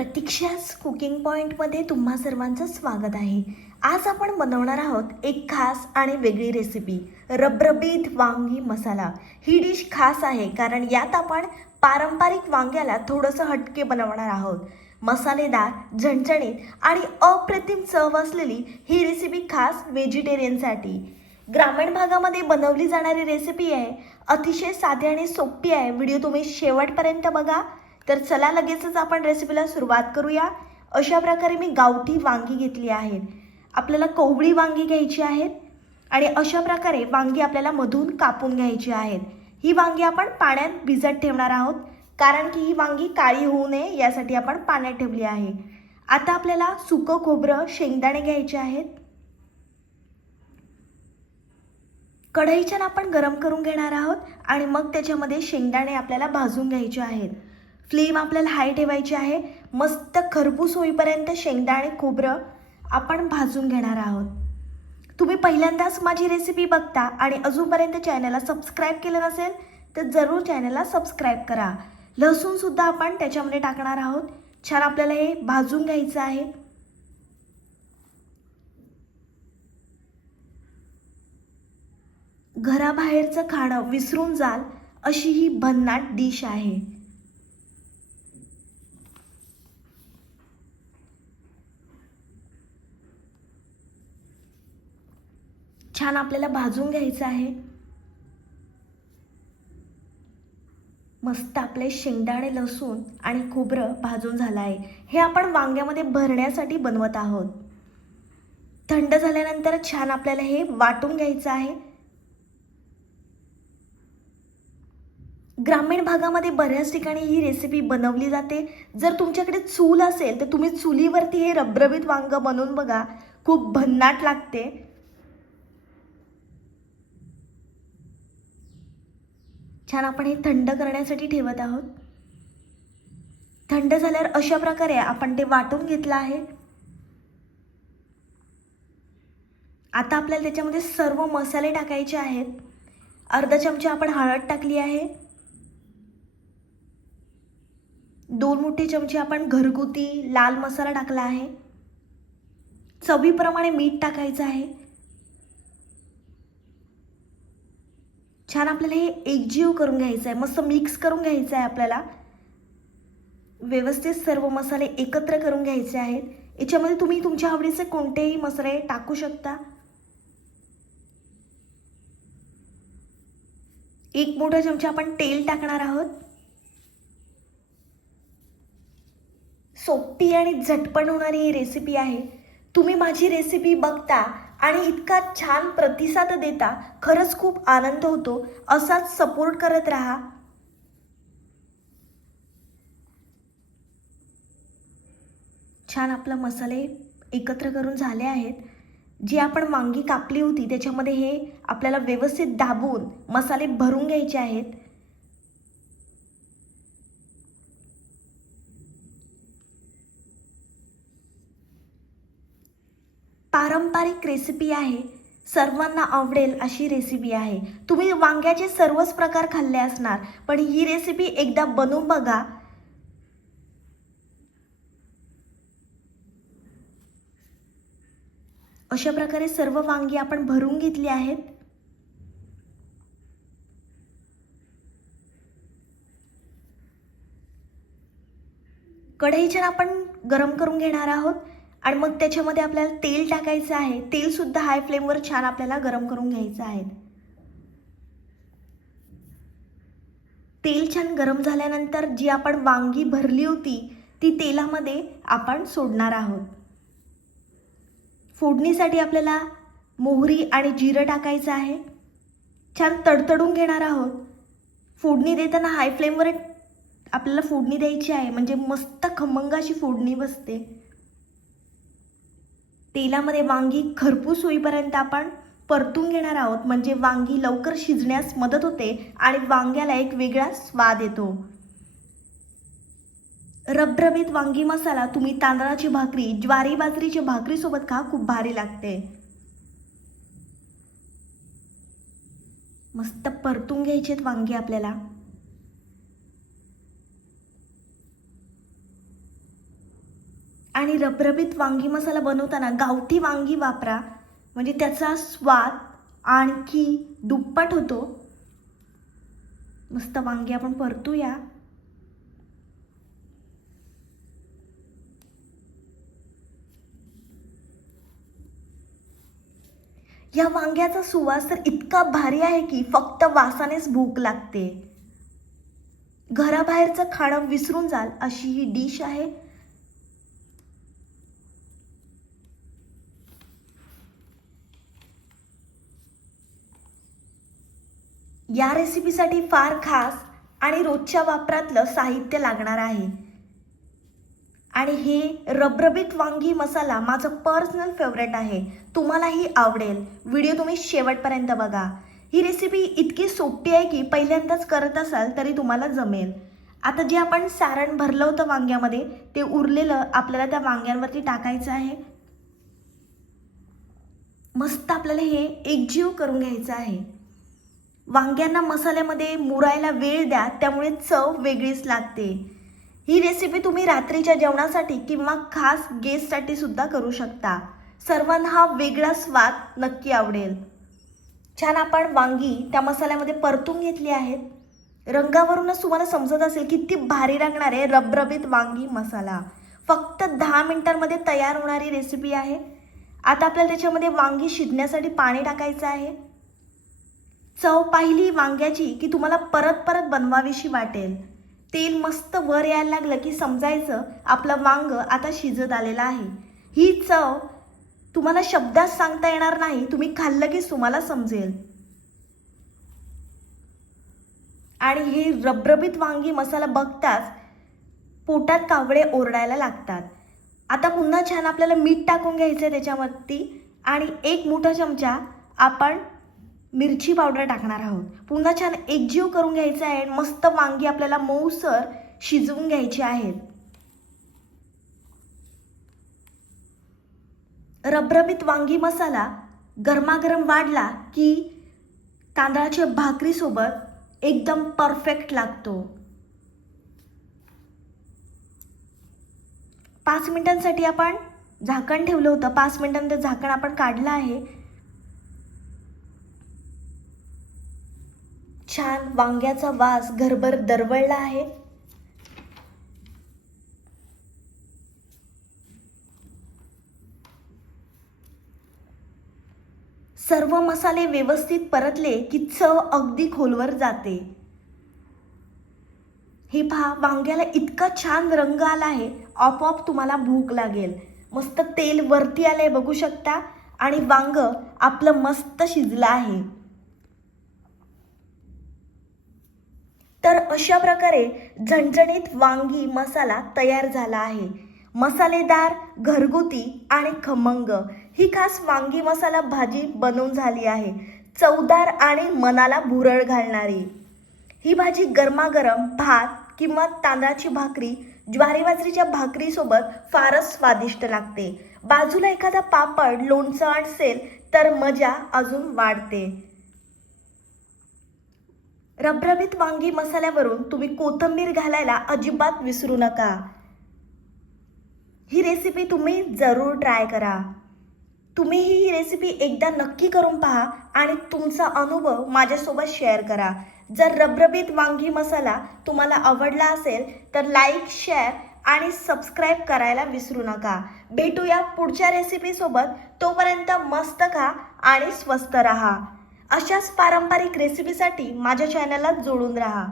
प्रतीक्षाच cooking पॉईंटमध्ये तुम्हा सर्वांचं स्वागत आहे. आज आपण बनवणार आहोत एक खास आणि वेगळी रेसिपी रबरबीत वांगी मसाला. ही डिश खास आहे कारण यात आपण पारंपरिक वांग्याला थोडंसं हटके बनवणार आहोत. मसालेदार झणझणीत आणि अप्रतिम चव असलेली ही रेसिपी खास व्हेजिटेरियनसाठी ग्रामीण भागामध्ये बनवली जाणारी रेसिपी आहे. अतिशय साधी आणि सोपी आहे. व्हिडिओ तुम्ही शेवटपर्यंत बघा. तर चला लगेचच आपण रेसिपीला सुरुवात करूया. अशा प्रकारे मी गावठी वांगी घेतली आहेत. आपल्याला कोवळी वांगी घ्यायची आहेत आणि अशा प्रकारे वांगी आपल्याला मधून कापून घ्यायची आहेत. ही वांगी आपण पाण्यात भिजत ठेवणार आहोत. कारण की ही वांगी काळी होऊ नये यासाठी आपण पाण्यात ठेवली आहे. आता आपल्याला सुकं खोबरं शेंगदाणे घ्यायचे आहेत. कढईच्यानं आपण गरम करून घेणार आहोत आणि मग त्याच्यामध्ये शेंगदाणे आपल्याला भाजून घ्यायचे आहेत. फ्लेम आपल्याला हाय ठेवायची आहे. मस्त खरपूस होईपर्यंत शेंगदाणे खोबरं आपण भाजून घेणार आहोत. तुम्ही पहिल्यांदाच माझी रेसिपी बघता आणि अजूनपर्यंत चॅनलला सबस्क्राईब केलं नसेल तर जरूर चॅनलला सबस्क्राईब करा. लसूणसुद्धा आपण त्याच्यामध्ये टाकणार आहोत. छान आपल्याला हे भाजून घ्यायचं आहे. घराबाहेरचं खाणं विसरून जाल अशी ही भन्नाट डिश आहे. छान आपल्याला भाजून घ्यायचं आहे. मस्त आपले शेंगदाणे लसूण आणि खोबरं भाजून झालं आहे. हे आपण वांग्यामध्ये भरण्यासाठी बनवत आहोत. थंड झाल्यानंतर छान आपल्याला हे वाटून घ्यायचं आहे. ग्रामीण भागामध्ये बऱ्याच ठिकाणी ही रेसिपी बनवली जाते. जर तुमच्याकडे चूल असेल तर तुम्ही चुलीवरती हे रबरबीत वांग बनवून बघा. खूप भन्नाट लागते. छान आपण हे थंड करण्यासाठी ठेवत आहोत. थंड झाल्यावर अशा प्रकारे आपण ते वाटून घेतलं आहे. आता आपल्याला त्याच्यामध्ये सर्व मसाले टाकायचे आहेत. अर्धा चमचा आपण हळद टाकली आहे. दोन मोठे चमचे आपण घरगुती लाल मसाला टाकला आहे. चवीप्रमाणे मीठ टाकायचं आहे. छान आपल्याला हे एकजीव करून घ्यायचं आहे मस्त मिक्स करून घ्यायचं आहे आपल्याला. व्यवस्थित सर्व मसाले एकत्र करून घ्यायचे आहेत. याच्यामध्ये तुम्ही तुमच्या आवडीचे कोणतेही मसाले टाकू शकता. एक मोठा चमचा आपण तेल टाकणार आहोत. सोपी आणि झटपट होणारी ही रेसिपी आहे. तुम्ही माझी रेसिपी बघता. आणि इतका छान प्रतिसाद देता खरंच खूप आनंद होतो. असाच सपोर्ट करत राहा. छान आपलं मसाले एकत्र करून झाले आहेत. जी आपण वांगी कापली होती त्याच्यामध्ये हे आपल्याला व्यवस्थित दाबून मसाले भरून घ्यायचे आहेत. पारंपरिक रेसिपी आहे. सर्वांना आवडेल अशी रेसिपी आहे. तुम्ही वांग्याचे सर्वच प्रकार खाल्ले असणार पण ही रेसिपी एकदा बनवून बघा. अशा प्रकारे सर्व वांगी आपण भरून घेतली आहेत. कढईच्या आपण गरम करून घेणार आहोत. आणि मग त्याच्यामध्ये आपल्याला तेल टाकायचं आहे. तेलसुद्धा हाय फ्लेमवर छान आपल्याला गरम करून घ्यायचं आहे. तेल छान गरम झाल्यानंतर जी आपण वांगी भरली होती ती तेलामध्ये आपण सोडणार आहोत. फोडणीसाठी आपल्याला मोहरी आणि जिरं टाकायचं आहे. छान तडतडून घेणार आहोत. फोडणी देताना हाय फ्लेमवर आपल्याला फोडणी द्यायची आहे. म्हणजे मस्त खमंग अशी फोडणी बसते. तेलामध्ये वांगी खरपूस होईपर्यंत आपण परतून घेणार आहोत. म्हणजे वांगी लवकर शिजण्यास मदत होते आणि वांग्याला एक वेगळा स्वाद येतो. रबरबीत वांगी मसाला तुम्ही तांदळाची भाकरी ज्वारी बाजरीची भाकरी सोबत खा खूप भारी लागते. मस्त परतून घ्यायचेत वांगी आपल्याला. आणि रबरबीत वांगी मसाला बनवताना गावठी वांगी वापरा. म्हणजे त्याचा स्वाद आणखी दुप्पट होतो. मस्त वांगी आपण परतूया. या वांग्याचा सुवास तर इतका भारी आहे की फक्त वासानेच भूक लागते. घराबाहेरचं खाणं विसरून जाल अशी ही डिश आहे. या रेसिपीसाठी फार खास आणि रोजच्या वापरातलं साहित्य लागणार आहे. आणि हे रबरबीत वांगी मसाला माझं पर्सनल फेवरेट आहे. तुम्हालाही आवडेल. व्हिडिओ तुम्ही शेवटपर्यंत बघा. ही रेसिपी इतकी सोपी आहे की पहिल्यांदाच करत असाल तरी तुम्हाला जमेल. आता जे आपण सारण भरलं होतं वांग्यामध्ये ते उरलेलं आपल्याला त्या वांग्यांवरती टाकायचं आहे. मस्त आपल्याला हे एकजीव करून घ्यायचं आहे. वांग्यांना मसाल्यामध्ये मुरायला वेळ द्या त्यामुळे चव वेगळीच लागते. ही रेसिपी तुम्ही रात्रीच्या जेवणासाठी किंवा खास गेस्टसाठी सुद्धा करू शकता. सर्वांना हा वेगळा स्वाद नक्की आवडेल. छान आपण वांगी त्या मसाल्यामध्ये परतून घेतली आहेत. रंगावरूनच तुम्हाला समजत असेल किती भारी लागणार आहे रबरबीत वांगी मसाला. फक्त दहा मिनिटांमध्ये तयार होणारी रेसिपी आहे. आता आपल्याला त्याच्यामध्ये वांगी शिजण्यासाठी पाणी टाकायचं आहे. चव पाहिली वांग्याची की तुम्हाला परत परत बनवावीशी वाटेल. तेल मस्त वर यायला लागलं की समजायचं आपलं वांग आता शिजत आलेलं आहे. ही चव तुम्हाला शब्दात सांगता येणार नाही तुम्ही खाल्लं की तुम्हाला समजेल. आणि हे रबरबीत वांगी मसाला बघताच पोटात कावळे ओरडायला लागतात. आता पुन्हा छान आपल्याला मीठ टाकून घ्यायचं आहे त्याच्यावरती आणि एक मोठा चमचा आपण मिरची पावडर टाकणार आहोत. पुन्हा छान एकजीव करून घ्यायचं आहे. मस्त वांगी आपल्याला मऊसर शिजवून घ्यायची आहेत. रबरबीत वांगी मसाला गरमागरम वाढला की तांदळाच्या भाकरीसोबत एकदम परफेक्ट लागतो. पाच मिनिटांसाठी आपण झाकण ठेवलं होतं. पाच मिनिटांनंतर झाकण आपण काढलं आहे. छान वांग्याचा वास घरभर दरवळला आहे. सर्व मसाले व्यवस्थित परतले की चव अगदी खोलवर जाते. हे पहा वांग्याला इतका छान रंग आला आहे आपोआप तुम्हाला भूक लागेल. मस्त तेल वरती आलंय बघू शकता. आणि वांग आपलं मस्त शिजलं आहे. तर अशा प्रकारे झणझणीत वांगी मसाला तयार झाला आहे. मसालेदार घरगुती आणि खमंग. ही खास वांगी मसाला भाजी बनवून झाली आहे. चवदार आणि मनाला भुरळ घालणारी. ही भाजी गरमागरम भात किंवा तांदळाची भाकरी ज्वारी बाजरीच्या भाकरीसोबत फारच स्वादिष्ट लागते. बाजूला एखादा पापड लोणचं असेल तर मजा अजून वाढते. रबरबीत वांगी मसाल्यावरून तुम्ही कोथिंबीर घालायला अजिबात विसरू नका. ही रेसिपी तुम्ही जरूर ट्राय करा. तुम्हीही ही रेसिपी एकदा नक्की करून पहा आणि तुमचा अनुभव माझ्यासोबत शेअर करा. जर रबरबीत वांगी मसाला तुम्हाला आवडला असेल तर लाईक शेअर आणि सबस्क्राईब करायला विसरू नका. भेटूया पुढच्या रेसिपीसोबत तोपर्यंत मस्त खा आणि स्वस्त रहा. अशाच पारंपरिक रेसिपीसाठी माझ्या चॅनलला जोडून राहा.